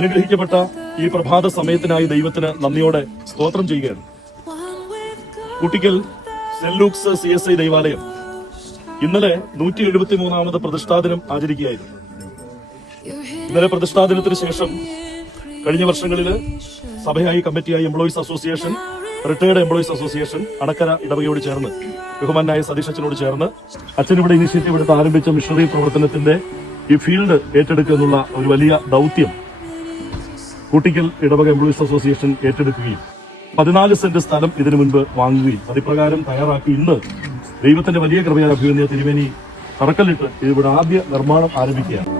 അനുഗ്രഹിക്കപ്പെട്ട ഈ പ്രഭാത സമയത്തിനായി ദൈവത്തിന് നന്ദിയോടെ സ്തോത്രം ചെയ്യുകയാണ്. Kuttikkal Saint Luke's C S I ദൈവാലയം. ഇന്നലെ നൂറ്റി എഴുപത്തി മൂന്നാമത് പ്രതിഷ്ഠാദിനം ആചരിക്കുകയായിരുന്നു. ഇന്നലെ പ്രതിഷ്ഠാദിനത്തിന് ശേഷം കഴിഞ്ഞ വർഷങ്ങളിൽ സഭയായി കമ്മിറ്റിയായി employees association retired employees association Adakkara ഇടവകയോട് ചേർന്ന് ബഹുമാനായ സതീഷ് അച്ഛനോട് ചേർന്ന് അച്ഛനിവിടെ ഇനിഷ്യേറ്റീവ് എടുത്ത് ആരംഭിച്ച മിഷണറി പ്രവർത്തനത്തിന്റെ ഈ ഫീൽഡ് ഏറ്റെടുക്കുക എന്നുള്ള ഒരു വലിയ ദൗത്യം കൂട്ടിക്കൽ ഇടവക എംപ്ലോയീസ് അസോസിയേഷൻ ഏറ്റെടുക്കുകയും പതിനാല് സെന്റ് സ്ഥലം ഇതിനു മുൻപ് വാങ്ങുകയും അതിപ്രകാരം തയ്യാറാക്കി ഇന്ന് ദൈവത്തിന്റെ വലിയ കൃപയാൽ അഭിമന്യ തിരുവേനി തറക്കല്ലിട്ട് ഇവിടെ ആദ്യ നിർമ്മാണം ആരംഭിക്കുകയാണ്.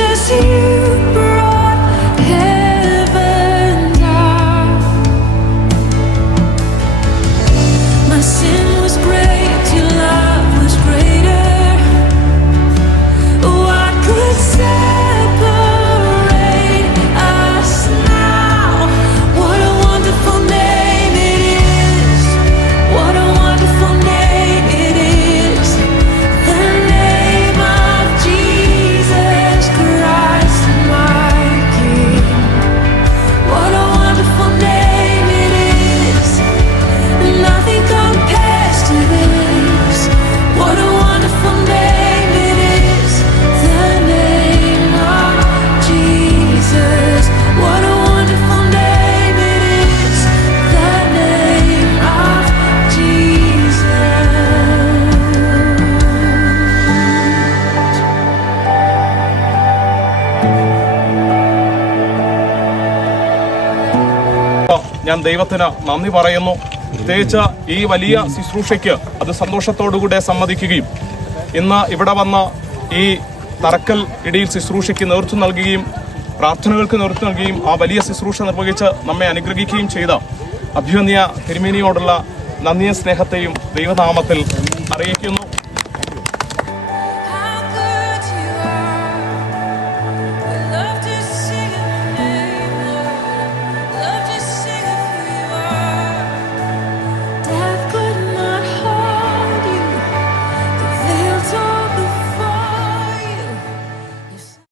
Jesus, you ഞാൻ ദൈവത്തിന് നന്ദി പറയുന്നു. പ്രത്യേകിച്ച് ഈ വലിയ ശുശ്രൂഷയ്ക്ക് അത് സന്തോഷത്തോടുകൂടെ സമ്മതിക്കുകയും ഇന്ന് ഇവിടെ വന്ന ഈ തറക്കൽ ഇടയിൽ ശുശ്രൂഷയ്ക്ക് നേതൃത്വം നൽകുകയും പ്രാർത്ഥനകൾക്ക് നേതൃത്വം നൽകുകയും ആ വലിയ ശുശ്രൂഷ നിർവഹിച്ച് നമ്മെ അനുഗ്രഹിക്കുകയും ചെയ്ത അഭ്യുന്യ തിരുമേനിയോടുള്ള നന്ദിയ സ്നേഹത്തെയും ദൈവനാമത്തിൽ അറിയിക്കുന്നു.